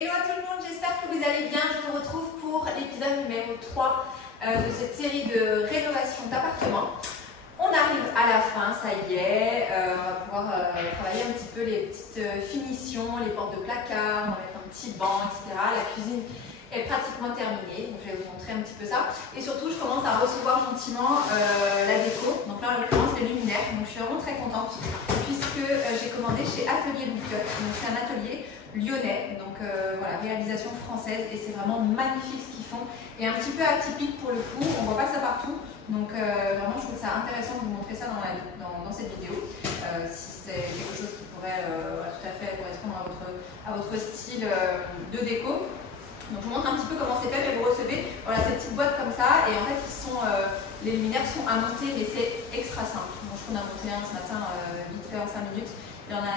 Hello à tout le monde, j'espère que vous allez bien. Je vous retrouve pour l'épisode numéro 3 de cette série de rénovation d'appartements. On arrive à la fin, ça y est. On va pouvoir travailler un petit peu les petites finitions, les portes de placard, on va mettre un petit banc, etc. La cuisine est pratiquement terminée, donc je vais vous montrer un petit peu ça. Et surtout, je commence à recevoir gentiment la déco. Donc là, en l'occurrence, les luminaires. Donc je suis vraiment très contente puisque j'ai commandé chez Atelier Loupiot. Donc c'est un atelier lyonnais, donc voilà, réalisation française, et c'est vraiment magnifique ce qu'ils font et un petit peu atypique pour le coup, on voit pas ça partout, donc vraiment je trouve ça intéressant de vous montrer ça dans cette vidéo, si c'est quelque chose qui pourrait tout à fait correspondre à votre style de déco. Donc je vous montre un petit peu comment c'est fait, mais vous recevez voilà, ces petites boîtes comme ça, et en fait les luminaires sont à monter, mais c'est extra simple. Donc je en a monté un ce matin vite fait en 5 minutes. Et on a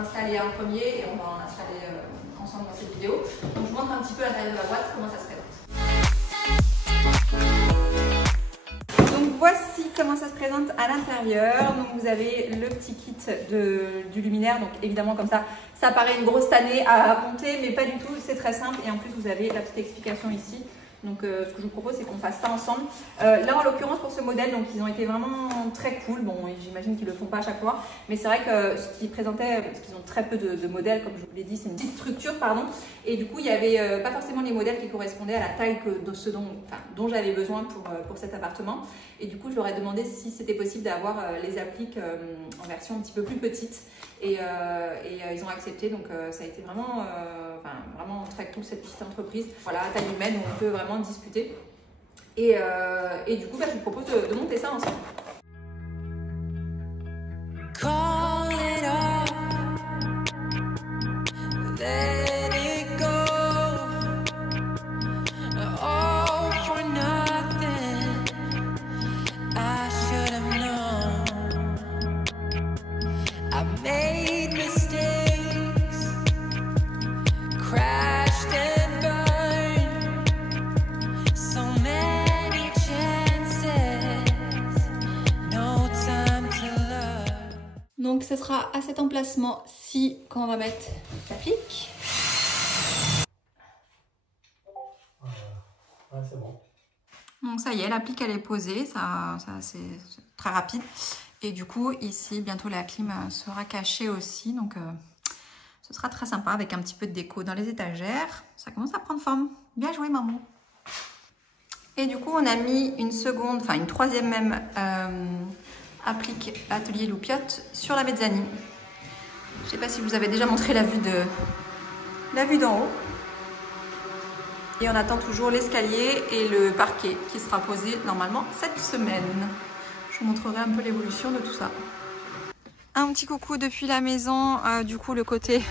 installé un premier et on va en installer ensemble dans cette vidéo. Donc je vous montre un petit peu l'intérieur de la boîte, comment ça se présente. Donc voici comment ça se présente à l'intérieur. Donc vous avez le petit kit du luminaire. Donc évidemment comme ça paraît une grosse tannée à monter, mais pas du tout, c'est très simple. Et en plus vous avez la petite explication ici. Donc ce que je vous propose, c'est qu'on fasse ça ensemble. Là, en l'occurrence, pour ce modèle, donc ils ont été vraiment très cool. Bon, j'imagine qu'ils ne le font pas à chaque fois. Mais c'est vrai que ce qu'ils présentaient, parce qu'ils ont très peu de modèles, comme je vous l'ai dit, c'est une petite structure, pardon. Et du coup, il n'y avait pas forcément les modèles qui correspondaient à la taille dont j'avais besoin pour cet appartement. Et du coup, je leur ai demandé si c'était possible d'avoir les appliques en version un petit peu plus petite. Et ils ont accepté, donc ça a été vraiment, vraiment très cool cette petite entreprise. Voilà, à taille humaine où on peut vraiment discuter. Et du coup, je vous propose de monter ça ensemble. Donc ce sera à cet emplacement-ci qu'on va mettre l'applique. Ouais, c'est bon. Donc ça y est, l'applique elle est posée, ça c'est très rapide. Et du coup ici bientôt la clim sera cachée aussi, donc ce sera très sympa avec un petit peu de déco dans les étagères. Ça commence à prendre forme. Bien joué maman. Et du coup on a mis une troisième même applique Atelier Loupiot sur la mezzanine. Je ne sais pas si vous avez déjà montré la vue d'en haut. Et on attend toujours l'escalier et le parquet qui sera posé normalement cette semaine. Je vous montrerai un peu l'évolution de tout ça. Un petit coucou depuis la maison. Du coup, le côté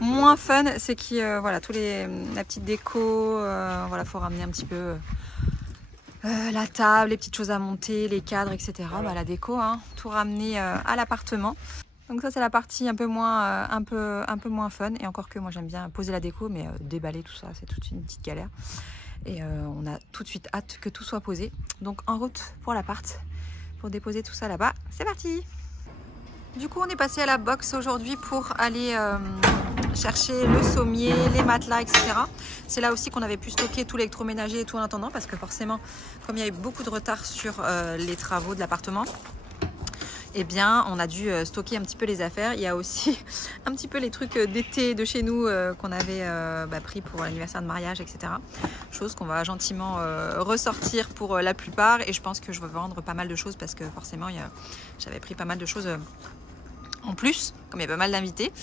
moins fun, c'est que voilà, la petite déco, voilà, faut ramener un petit peu la table, les petites choses à monter, les cadres, etc. La déco, hein, tout ramener à l'appartement. Donc ça c'est la partie un peu moins fun, et encore que moi j'aime bien poser la déco, mais déballer tout ça c'est toute une petite galère, et on a tout de suite hâte que tout soit posé. Donc en route pour l'appart pour déposer tout ça là-bas. C'est parti. Du coup on est passé à la box aujourd'hui pour aller chercher le sommier, les matelas, etc. C'est là aussi qu'on avait pu stocker tout l'électroménager et tout en attendant, parce que forcément comme il y a eu beaucoup de retard sur les travaux de l'appartement, eh bien, on a dû stocker un petit peu les affaires. Il y a aussi un petit peu les trucs d'été de chez nous qu'on avait pris pour l'anniversaire de mariage, etc. Chose qu'on va gentiment ressortir pour la plupart. Et je pense que je vais vendre pas mal de choses parce que forcément, j'avais pris pas mal de choses en plus, comme il y a pas mal d'invités.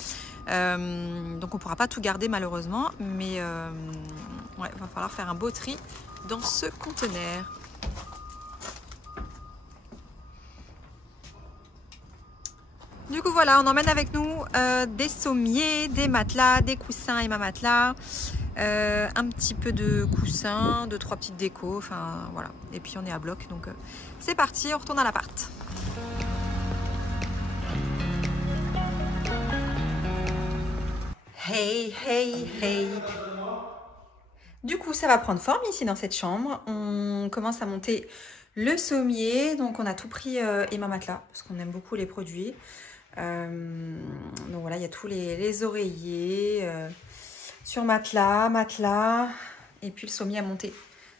Donc on ne pourra pas tout garder malheureusement. Mais ouais, il va falloir faire un beau tri dans ce conteneur. Du coup voilà, on emmène avec nous des sommiers, des matelas, des coussins et ma matelas, un petit peu de coussins, 2-3 petites décos, enfin voilà. Et puis on est à bloc, donc c'est parti, on retourne à l'appart. Hey, hey, hey. Du coup ça va prendre forme ici dans cette chambre. On commence à monter le sommier, donc on a tout pris et ma matelas, parce qu'on aime beaucoup les produits. Donc voilà, il y a tous les oreillers, sur matelas, et puis le sommier à monter.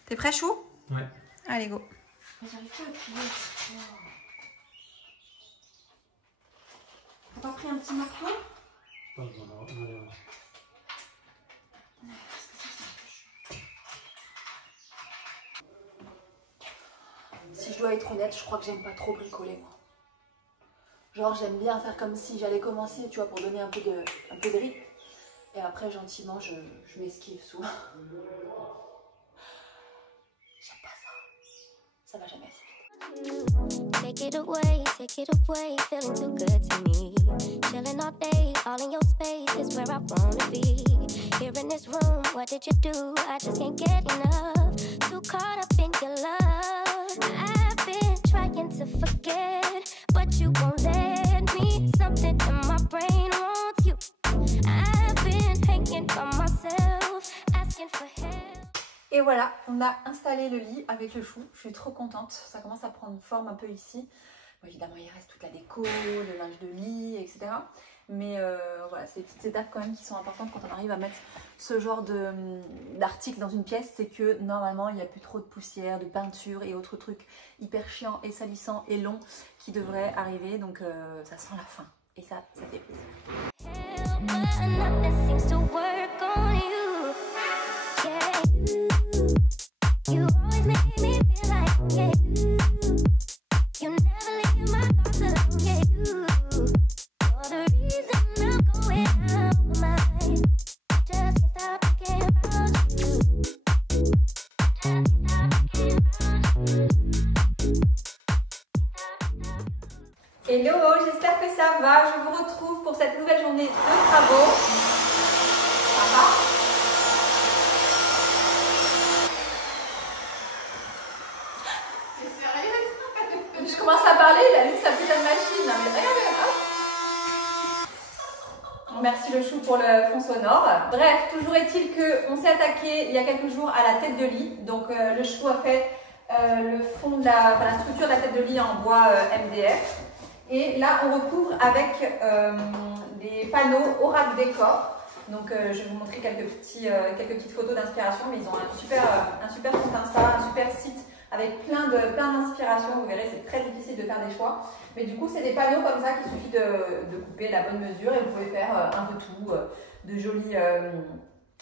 T'es prêt, Chou? Ouais. Allez, go. J'arrive pas à plier. T'as pas pris un petit marteau? Pas besoin d'avoir. Si je dois être honnête, je crois que j'aime pas trop bricoler, moi. Genre, j'aime bien faire comme si j'allais commencer, tu vois, pour donner un peu de rythme. Et après, gentiment, je m'esquive souvent. J'aime pas ça. Ça va jamais assez vite. Take it away, feeling too good to me. Chilling all day, all in your space is where I wanna be. Here in this room, what did you do? I just can't get enough. Too caught up in your love. I've been trying to forget, but you won't let me. Something in my brain wants you. I've been hanging by myself, asking for help. Et voilà, on a installé le lit avec le Chou. Je suis trop contente. Ça commence à prendre forme un peu ici. Bon, évidemment, il reste toute la déco, le linge de lit, etc. Mais voilà, c'est des petites étapes quand même qui sont importantes quand on arrive à mettre ce genre d'article dans une pièce. C'est que normalement, il n'y a plus trop de poussière, de peinture et autres trucs hyper chiants et salissants et longs qui devraient arriver. Donc ça sent la fin. Et ça fait plaisir. Hello, j'espère que ça va. Je vous retrouve pour cette nouvelle journée de travaux. Ça va? T'es sérieuse? Je commence à parler, il allume sa putain de machine. Non, mais regardez, hop. Merci le Chou pour le fond sonore. Bref, toujours est-il qu'on s'est attaqué il y a quelques jours à la tête de lit. Donc le Chou a fait le fond de la structure de la tête de lit en bois MDF. Et là, on recouvre avec des panneaux Aurac Décor. Donc, je vais vous montrer quelques petites photos d'inspiration. Mais ils ont un super compte Insta, un super site avec plein d'inspirations. Vous verrez, c'est très difficile de faire des choix. Mais du coup, c'est des panneaux comme ça qu'il suffit de couper la bonne mesure. Et vous pouvez faire un peu tout, de jolis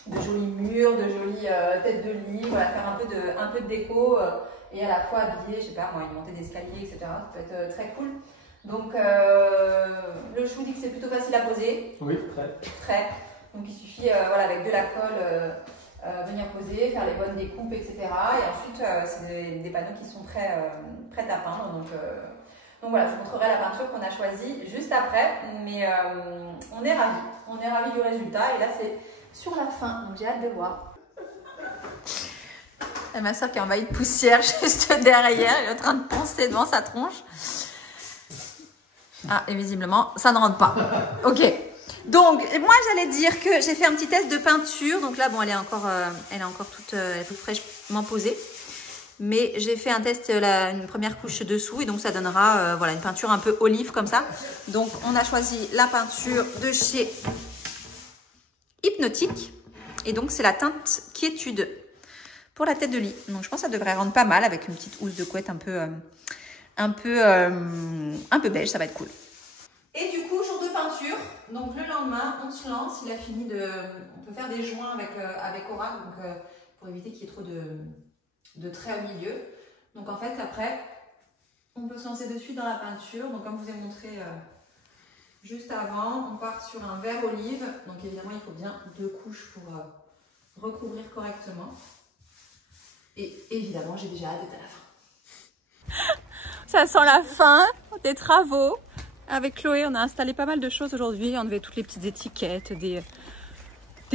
murs, de jolies têtes de lit. Voilà, faire un peu de déco et à la fois habiller, je sais pas moi, une montée d'escalier, etc. Ça peut être très cool. Donc le Chou dit que c'est plutôt facile à poser. Oui, très. Donc il suffit voilà, avec de la colle venir poser, faire les bonnes découpes, etc. Et ensuite c'est des panneaux qui sont prêts à peindre. Donc voilà, je vous montrerai la peinture qu'on a choisie juste après. Mais on est ravis du résultat. Et là c'est sur la fin, donc j'ai hâte de voir. Et ma soeur qui est envahie de poussière juste derrière, elle est en train de poncer devant sa tronche. Ah, et visiblement, ça ne rentre pas. Ok. Donc, moi, j'allais dire que j'ai fait un petit test de peinture. Donc là, bon, elle est encore toute fraîchement posée. Mais j'ai fait un test, une première couche dessous. Et donc, ça donnera voilà, une peinture un peu olive comme ça. Donc, on a choisi la peinture de chez Hypnotique. Et donc, c'est la teinte Quiétude pour la tête de lit. Donc, je pense que ça devrait rendre pas mal avec une petite housse de couette un peu beige, ça va être cool. Et du coup, jour de peinture, donc le lendemain, on se lance. On peut faire des joints avec Aurac, donc pour éviter qu'il y ait trop de traits au milieu. Donc en fait, après, on peut se lancer dessus dans la peinture. Donc comme je vous ai montré juste avant, on part sur un vert olive. Donc évidemment, il faut bien 2 couches pour recouvrir correctement. Et évidemment, j'ai déjà hâte d'être à la fin. Ça sent la fin des travaux. Avec Chloé, on a installé pas mal de choses aujourd'hui. On avait toutes les petites étiquettes, des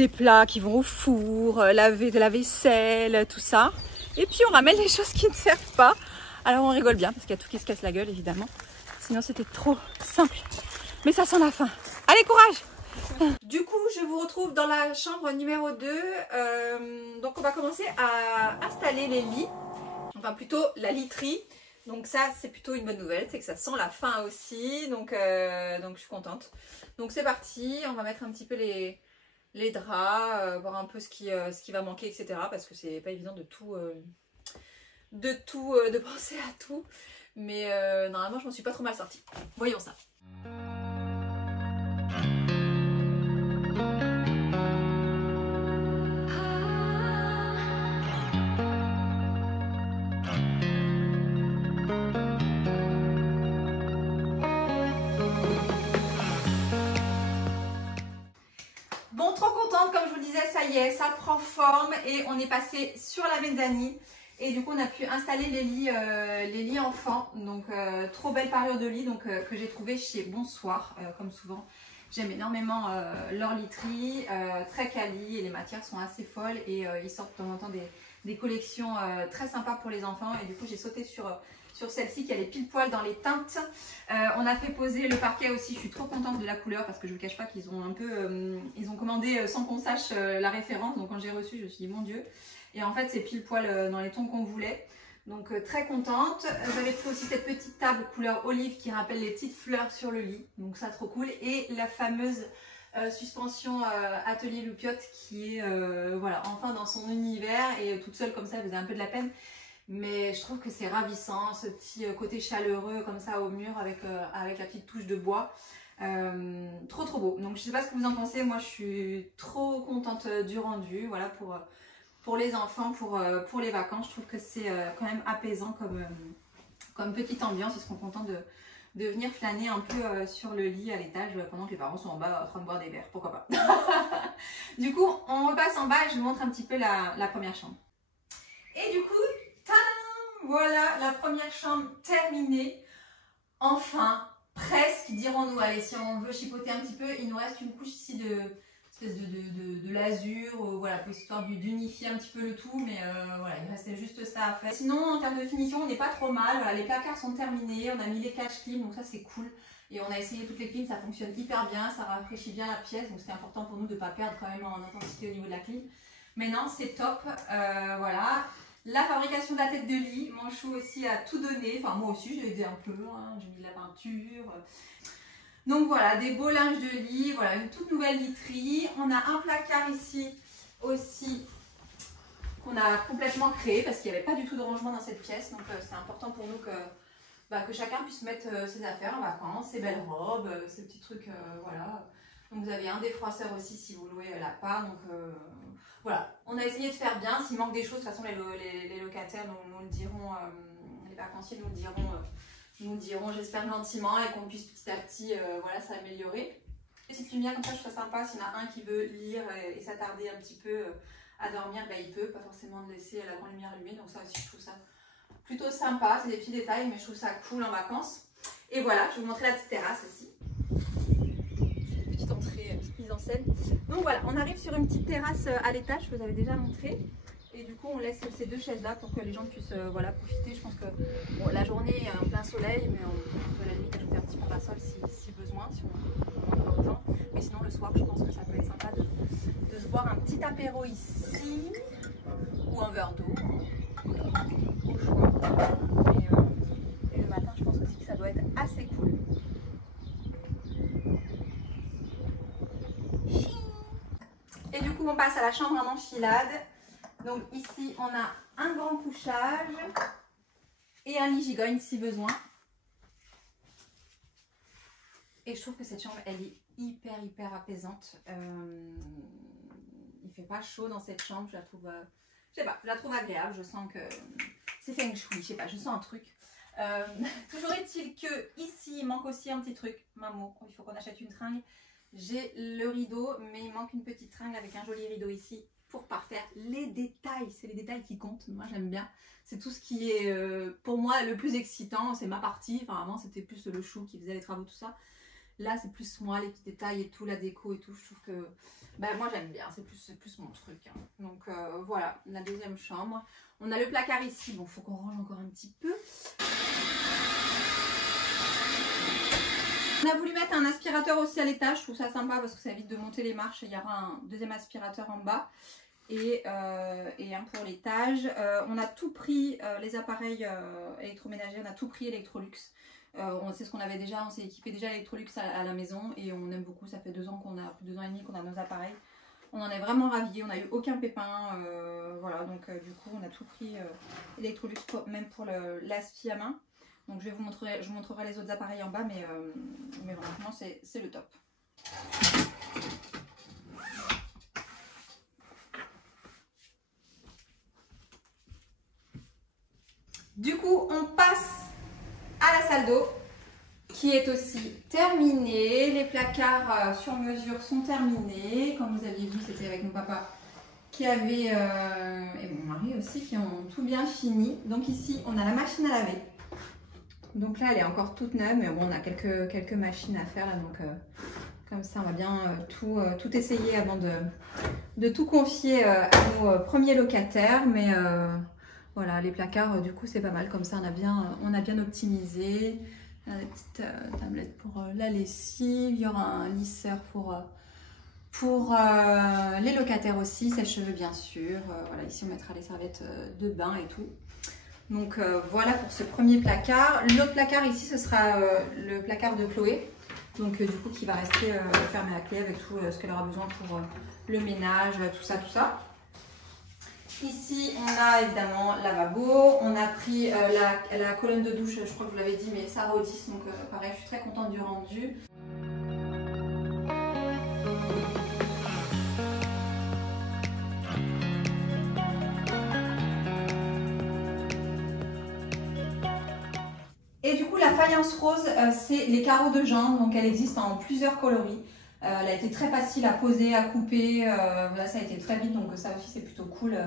plats qui vont au four, laver de la vaisselle, tout ça. Et puis on ramène les choses qui ne servent pas. Alors on rigole bien parce qu'il y a tout qui se casse la gueule évidemment. Sinon c'était trop simple. Mais ça sent la fin. Allez, courage! Du coup, je vous retrouve dans la chambre numéro 2. Donc on va commencer à installer les lits. Enfin plutôt la literie. Donc ça, c'est plutôt une bonne nouvelle, c'est que ça sent la fin aussi, donc je suis contente. Donc c'est parti, on va mettre un petit peu les les draps, voir un peu ce qui va manquer, etc. Parce que c'est pas évident de penser à tout. Mais normalement, je m'en suis pas trop mal sortie. Voyons ça. Bon, trop contente, comme je vous le disais, ça y est, ça prend forme et on est passé sur la mezzanine. Et du coup, on a pu installer les lits enfants. Donc, trop belle parure de lit donc, que j'ai trouvé chez Bonsoir, comme souvent. J'aime énormément leur literie, très quali et les matières sont assez folles. Et ils sortent de temps en temps des collections très sympas pour les enfants. Et du coup, j'ai sauté sur celle-ci qui elle est pile poil dans les teintes. On a fait poser le parquet aussi. Je suis trop contente de la couleur parce que je ne vous cache pas qu'ils ont un peu... ils ont commandé sans qu'on sache la référence. Donc, quand j'ai reçu, je me suis dit, mon Dieu. Et en fait, c'est pile poil dans les tons qu'on voulait. Donc, très contente. J'avais pris aussi cette petite table couleur olive qui rappelle les petites fleurs sur le lit. Donc, ça, trop cool. Et la fameuse suspension Atelier Loupiote qui est voilà, enfin dans son univers. Et toute seule comme ça, elle faisait un peu de la peine. Mais je trouve que c'est ravissant, ce petit côté chaleureux comme ça au mur avec la petite touche de bois. Trop trop beau. Donc, je sais pas ce que vous en pensez. Moi, je suis trop contente du rendu. Voilà, pour les enfants, pour les vacances, je trouve que c'est quand même apaisant comme petite ambiance. Ils seront contents de venir flâner un peu sur le lit à l'étage pendant que les parents sont en bas en train de boire des verres. Pourquoi pas. Du coup, on repasse en bas et je vous montre un petit peu la première chambre. Et du coup, tadam, voilà la première chambre terminée. Enfin, presque, dirons-nous. Allez, si on veut chipoter un petit peu, il nous reste une couche ici de l'azur, voilà, pour histoire d'unifier un petit peu le tout, mais voilà, il restait juste ça à faire. Sinon, en termes de finition, on n'est pas trop mal. Voilà, les placards sont terminés, on a mis les catch clim, donc ça c'est cool. Et on a essayé toutes les clims, ça fonctionne hyper bien, ça rafraîchit bien la pièce, donc c'était important pour nous de ne pas perdre quand même en intensité au niveau de la clim. Mais non, c'est top, voilà. La fabrication de la tête de lit, mon chou aussi a tout donné, enfin moi aussi j'ai aidé un peu, hein. J'ai mis de la peinture. Donc voilà, des beaux linges de lit, voilà, une toute nouvelle literie. On a un placard ici aussi qu'on a complètement créé parce qu'il n'y avait pas du tout de rangement dans cette pièce. Donc c'est important pour nous que chacun puisse mettre ses affaires en vacances, ses belles robes, ses petits trucs, voilà. Donc vous avez un défroisseur aussi si vous louez l'appart. Donc voilà, on a essayé de faire bien. S'il manque des choses, de toute façon les locataires nous le diront, les vacanciers nous le diront, j'espère gentiment, et qu'on puisse petit à petit voilà, s'améliorer. Petite lumière comme ça, je trouve ça sympa. S'il y en a un qui veut lire et s'attarder un petit peu à dormir, bah, il peut, pas forcément de laisser la grande lumière allumée. Donc ça aussi, je trouve ça plutôt sympa. C'est des petits détails, mais je trouve ça cool en vacances. Et voilà, je vais vous montrer la petite terrasse aussi. C'est une petite entrée, petite mise en scène. Donc voilà, on arrive sur une petite terrasse à l'étage, je vous avais déjà montré. Et du coup, on laisse ces deux chaises là pour que les gens puissent voilà, profiter. Je pense que bon, la journée est en plein soleil, mais on peut à la limite ajouter un petit parasol si besoin, si on manque de gens. Mais sinon, le soir, je pense que ça peut être sympa de se boire un petit apéro ici ou un verre d'eau au choix. Et le matin, je pense aussi que ça doit être assez cool. Et du coup, on passe à la chambre en enfilade. Donc ici, on a un grand couchage et un lit gigogne si besoin. Et je trouve que cette chambre, elle est hyper apaisante. Il fait pas chaud dans cette chambre, je la trouve, je sais pas, je la trouve agréable. Je sens que c'est feng shui, je sais pas, je sens un truc. Toujours est-il que ici, il manque aussi un petit truc. Maman, il faut qu'on achète une tringle. J'ai le rideau, mais il manque une petite tringle avec un joli rideau ici. Pour parfaire les détails, c'est les détails qui comptent, moi j'aime bien, c'est tout ce qui est pour moi le plus excitant, c'est ma partie, enfin avant c'était plus le chou qui faisait les travaux, tout ça, là c'est plus moi, les petits détails et tout, la déco et tout, je trouve que, ben, moi j'aime bien, c'est plus mon truc, hein. Donc voilà, la deuxième chambre, on a le placard ici, bon faut qu'on range encore un petit peu. On a voulu mettre un aspirateur aussi à l'étage, je trouve ça sympa parce que ça évite de monter les marches, il y aura un deuxième aspirateur en bas. Et un pour l'étage. On a tout pris, les appareils électroménagers, on a tout pris Electrolux. C'est ce qu'on avait déjà, on s'est équipé déjà Electrolux à la maison et on aime beaucoup. Ça fait 2 ans plus de 2 ans et demi qu'on a nos appareils. On en est vraiment ravis, on n'a eu aucun pépin. Voilà, donc du coup on a tout pris Electrolux, même pour l'aspi à main. Donc je vous montrerai les autres appareils en bas, mais vraiment c'est le top. Du coup, on passe à la salle d'eau qui est aussi terminée. Les placards sur mesure sont terminés. Comme vous aviez vu, c'était avec mon papa qui avait et mon mari aussi qui ont tout bien fini. Donc ici, on a la machine à laver. Donc là, elle est encore toute neuve, mais bon, on a quelques machines à faire là, donc comme ça, on va bien tout essayer avant de tout confier à nos premiers locataires. Mais voilà, les placards, du coup, c'est pas mal. Comme ça, on a bien optimisé. Là, des petites tablettes pour la lessive. Il y aura un lisseur pour les locataires aussi, sèche-cheveux bien sûr. Voilà, ici, on mettra les serviettes de bain et tout. Donc voilà pour ce premier placard. L'autre placard ici, ce sera le placard de Chloé. Donc du coup, qui va rester fermé à clé avec tout ce qu'elle aura besoin pour le ménage, tout ça. Ici, on a évidemment lavabo. On a pris la colonne de douche, je crois que vous l'avez dit, mais Sarah Otis. Donc pareil, je suis très contente du rendu. Et du coup, la faïence rose, c'est les carreaux de jambe. Donc, elle existe en plusieurs coloris. Elle a été très facile à poser, à couper. Là, ça a été très vite. Donc, ça aussi, c'est plutôt cool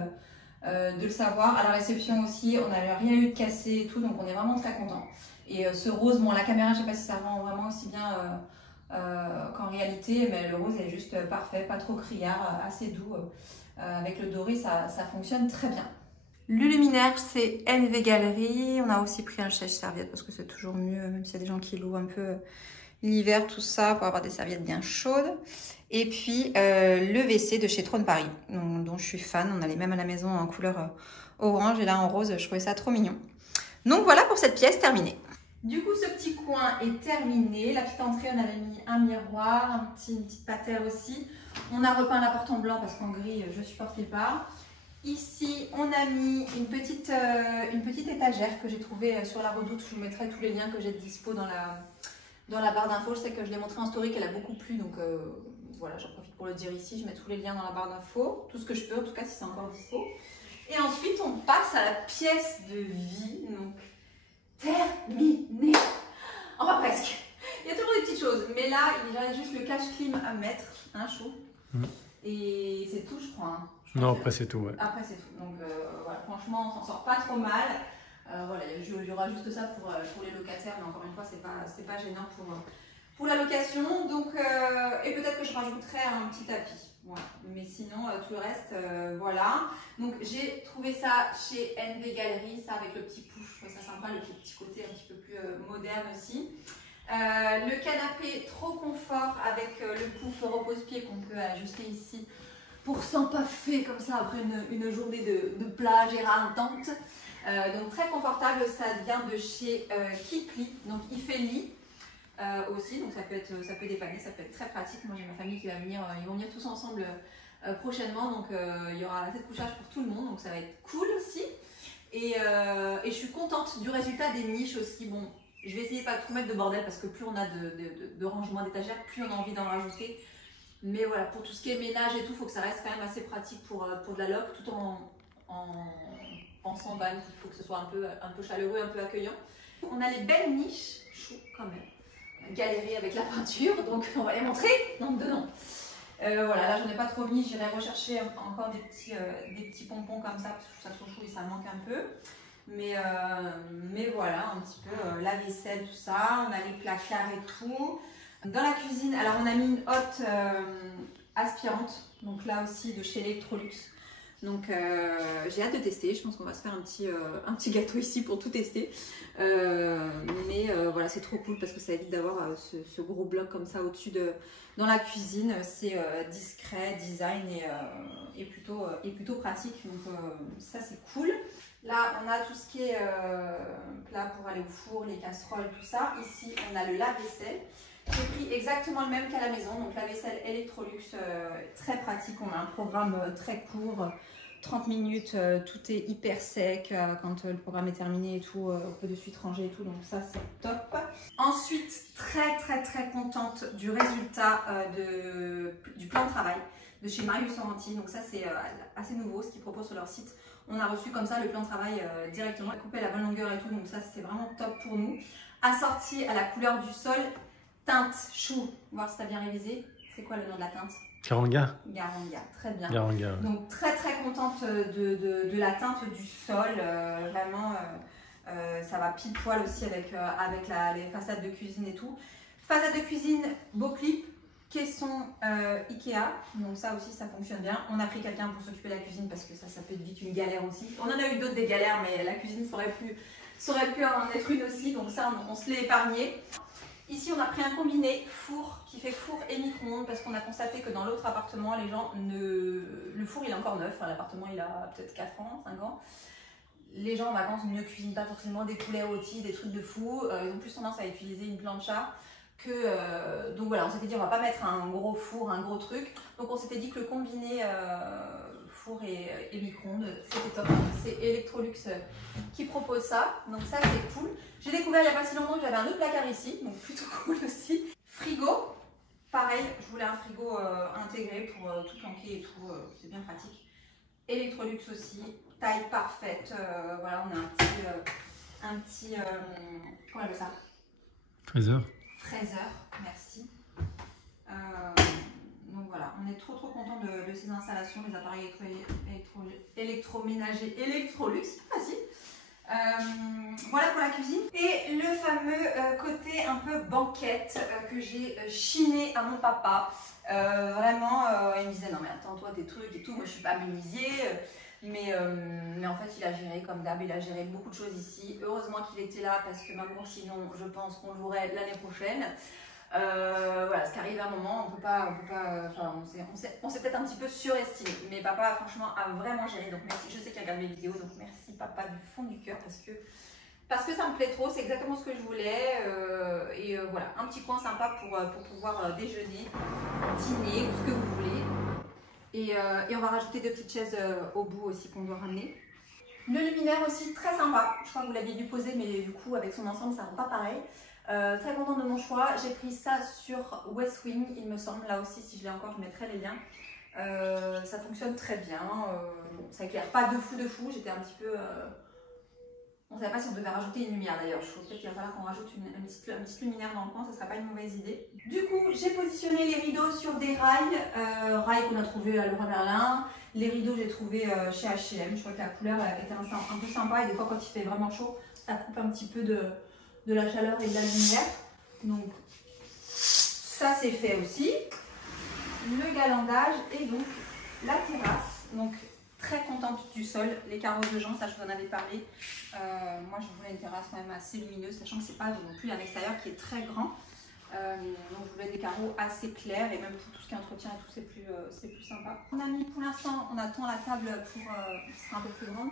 de le savoir. À la réception aussi, on n'a rien eu de cassé et tout. Donc, on est vraiment très contents. Et ce rose, bon, à la caméra, je ne sais pas si ça rend vraiment aussi bien qu'en réalité. Mais le rose est juste parfait. Pas trop criard, assez doux. Avec le doré, ça fonctionne très bien. Le luminaire, c'est NV Gallery. On a aussi pris un sèche-serviette parce que c'est toujours mieux, même s'il y a des gens qui louent un peu l'hiver, tout ça, pour avoir des serviettes bien chaudes. Et puis, le WC de chez Trône Paris, dont je suis fan. On a les mêmes à la maison en couleur orange et là en rose. Je trouvais ça trop mignon. Donc voilà pour cette pièce terminée. Du coup, ce petit coin est terminé. La petite entrée, on avait mis un miroir, une petite patère aussi. On a repeint la porte en blanc parce qu'en gris, je supportais pas. Ici, on a mis une petite étagère que j'ai trouvée sur la Redoute. Je vous mettrai tous les liens que j'ai de dispo dans la barre d'infos. Je sais que je l'ai montré en story, qu'elle a beaucoup plu. Donc voilà, j'en profite pour le dire ici. Je mets tous les liens dans la barre d'infos. Tout ce que je peux, en tout cas, si c'est encore dispo. Et ensuite, on passe à la pièce de vie. Donc, terminé. Enfin, presque. Il y a toujours des petites choses. Mais là, il reste juste le cache-clim à mettre. Hein, chaud. Et c'est tout, je crois. Hein. Non, après c'est tout, ouais. Après c'est tout. Donc voilà, franchement, on s'en sort pas trop mal. Voilà, il y aura juste ça pour les locataires, mais encore une fois, c'est pas gênant pour la location. Donc, et peut-être que je rajouterai un petit tapis. Voilà. Mais sinon, tout le reste, voilà. Donc j'ai trouvé ça chez NV Gallery, ça avec le petit pouf, je trouve ça sympa, le petit côté un petit peu plus moderne aussi. Le canapé trop confort avec le pouf repose-pied qu'on peut ajuster ici pour s'empaffer comme ça après une journée de plage éreintante. Donc très confortable, ça vient de chez Kipli, donc il fait lit aussi, donc ça peut dépanner, ça peut être très pratique. Moi j'ai ma famille qui va venir, ils vont venir tous ensemble prochainement, donc il y aura assez de couchage pour tout le monde, donc ça va être cool aussi. Et je suis contente du résultat des niches aussi. Bon, je vais essayer de pas trop mettre de bordel parce que plus on a de rangement d'étagères, plus on a envie d'en rajouter. Mais voilà, pour tout ce qui est ménage et tout, il faut que ça reste quand même assez pratique pour de la loc, tout en pensant qu'il faut que ce soit un peu chaleureux, un peu accueillant. On a les belles niches, chou quand même, galérées avec la peinture, donc on va les montrer. Non, dedans. Voilà, là j'en ai pas trop mis, j'irai rechercher encore des petits pompons comme ça, parce que je trouve ça trop chou et ça manque un peu. Mais voilà, un petit peu la vaisselle, tout ça, on a les placards et tout. Dans la cuisine, alors on a mis une hotte aspirante, donc là aussi de chez Electrolux. Donc j'ai hâte de tester, je pense qu'on va se faire un petit gâteau ici pour tout tester. Mais voilà, c'est trop cool parce que ça évite d'avoir ce gros bloc comme ça au-dessus dans la cuisine. C'est discret, design et plutôt pratique, donc ça c'est cool. Là, on a tout ce qui est plat pour aller au four, les casseroles, tout ça. Ici, on a le lave-vaisselle J'ai pris exactement le même qu'à la maison, donc la vaisselle Electrolux, très pratique. On a un programme très court, 30 minutes, tout est hyper sec. Quand le programme est terminé et tout, on peut de suite ranger et tout, donc ça c'est top. Ensuite, très contente du résultat du plan de travail de chez Marius Sorrenti. Donc ça c'est assez nouveau ce qu'ils proposent sur leur site. On a reçu comme ça le plan de travail directement, coupé à la bonne longueur et tout, donc ça c'est vraiment top pour nous. Assorti à la couleur du sol, teinte chou, voir si tu as bien révisé. C'est quoi le nom de la teinte? Garanga. Garanga, très bien. Garanga. Donc très contente de la teinte du sol, vraiment ça va pile poil aussi avec les façades de cuisine et tout. Façade de cuisine, beau clip, caisson Ikea, donc ça aussi ça fonctionne bien. On a pris quelqu'un pour s'occuper de la cuisine parce que ça peut être vite une galère aussi. On en a eu d'autres des galères, mais la cuisine ça aurait pu en être une aussi, donc ça on se l'est épargné. Ici, on a pris un combiné four qui fait four et micro-ondes parce qu'on a constaté que dans l'autre appartement, les gens le four il est encore neuf, enfin, l'appartement il a peut-être 4 ans, 5 ans. Les gens en vacances ne cuisinent pas forcément des poulets rôtis, des trucs de fou. Ils ont plus tendance à utiliser une plancha que. Donc voilà, on s'était dit on va pas mettre un gros four, un gros truc. Donc on s'était dit que le combiné four et micro-ondes, c'était top. C'est Electrolux qui propose ça, donc ça c'est cool. J'ai découvert il n'y a pas si longtemps que j'avais un autre placard ici, donc plutôt cool aussi. Frigo, pareil, je voulais un frigo intégré pour tout planquer et tout, c'est bien pratique. Electrolux aussi, taille parfaite, voilà, on a un petit comment on appelle ça? Fraiseur. Fraiseur, merci. Donc voilà, on est trop content de ces installations, les appareils électroménagers Electrolux, facile. Voilà pour la cuisine. Et le fameux côté un peu banquette que j'ai chiné à mon papa. Vraiment, il me disait non mais attends toi tes trucs et tout, moi je suis pas menuisier. Mais en fait il a géré comme d'hab, il a géré beaucoup de choses ici. Heureusement qu'il était là parce que maman sinon je pense qu'on l'aurait l'année prochaine. Voilà, ce qui arrive à un moment, on peut pas enfin, on s'est peut-être un petit peu surestimé, mais papa franchement a vraiment géré, donc merci, je sais qu'il regarde mes vidéos, donc merci papa du fond du cœur parce que ça me plaît trop, c'est exactement ce que je voulais, voilà, un petit coin sympa pour pouvoir déjeuner, dîner, ou ce que vous voulez, et on va rajouter 2 petites chaises au bout aussi qu'on doit ramener. Le luminaire aussi très sympa, je crois que vous l'aviez dû poser, mais du coup avec son ensemble ça rend pas pareil. Très contente de mon choix, j'ai pris ça sur West Wing il me semble, là aussi si je l'ai encore je mettrai les liens. Ça fonctionne très bien, bon, ça éclaire pas de fou, j'étais un petit peu... on ne savait pas si on devait rajouter une lumière d'ailleurs, je trouve peut-être qu'il va falloir qu'on rajoute une petite luminaire dans le coin, ça serait pas une mauvaise idée. Du coup j'ai positionné les rideaux sur des rails qu'on a trouvé à Leroy Merlin. Les rideaux j'ai trouvé chez H&M, je crois que la couleur était un peu sympa et des fois quand il fait vraiment chaud ça coupe un petit peu de la chaleur et de la lumière, donc ça c'est fait aussi. Le galandage et donc la terrasse, donc très contente du sol, les carreaux de Jean, ça je vous en avais parlé. Moi je voulais une terrasse quand même assez lumineuse, sachant que c'est pas non plus un extérieur qui est très grand, donc je voulais des carreaux assez clairs et même pour tout ce qui est entretien et tout c'est plus sympa. On a mis pour l'instant, on attend la table pour qui sera un peu plus grande.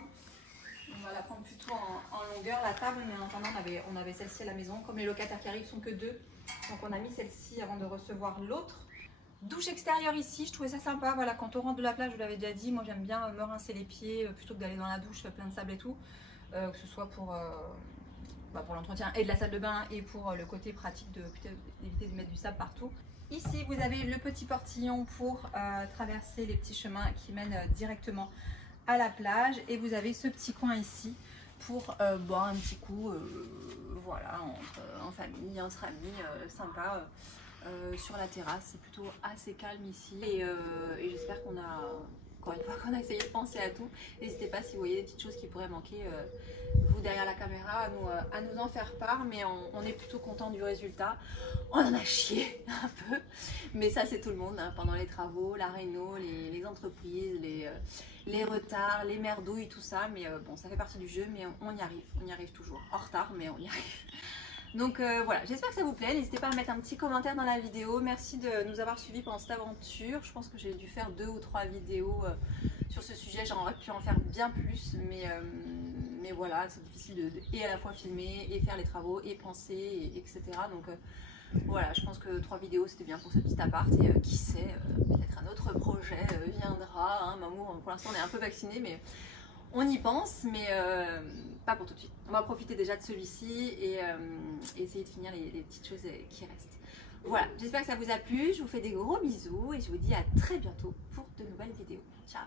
On va la prendre plutôt en longueur la table, mais en attendant on avait celle-ci à la maison. Comme les locataires qui arrivent sont que 2, donc on a mis celle-ci avant de recevoir l'autre. Douche extérieure ici, je trouvais ça sympa. Voilà, quand on rentre de la plage, je vous l'avais déjà dit, moi j'aime bien me rincer les pieds plutôt que d'aller dans la douche plein de sable et tout, que ce soit pour l'entretien et de la salle de bain et pour le côté pratique d'éviter de mettre du sable partout. Ici vous avez le petit portillon pour traverser les petits chemins qui mènent directement à la plage, et vous avez ce petit coin ici pour boire un petit coup, voilà, en famille, entre amis, sympa, sur la terrasse. C'est plutôt assez calme ici, et j'espère qu'on a, encore une fois, qu'on a essayé de penser à tout. N'hésitez pas si vous voyez des petites choses qui pourraient manquer, vous derrière la caméra, à nous en faire part, mais on est plutôt content du résultat. On en a chié un peu, mais ça c'est tout le monde, hein, pendant les travaux, la réno, les entreprises, les retards, les merdouilles, tout ça, mais bon, ça fait partie du jeu, mais on y arrive toujours, en retard, mais on y arrive. Donc voilà, j'espère que ça vous plaît, n'hésitez pas à mettre un petit commentaire dans la vidéo, merci de nous avoir suivis pendant cette aventure. Je pense que j'ai dû faire 2 ou 3 vidéos sur ce sujet, j'aurais pu en faire bien plus, mais voilà, c'est difficile et à la fois filmer, et faire les travaux, et penser, etc. Donc Voilà, je pense que 3 vidéos c'était bien pour ce petit appart et qui sait, peut-être un autre projet viendra. Hein. Mamour, pour l'instant on est un peu vacciné, mais on y pense, mais pas pour tout de suite. On va profiter déjà de celui-ci et essayer de finir les petites choses qui restent. Voilà, j'espère que ça vous a plu, je vous fais des gros bisous et je vous dis à très bientôt pour de nouvelles vidéos. Ciao!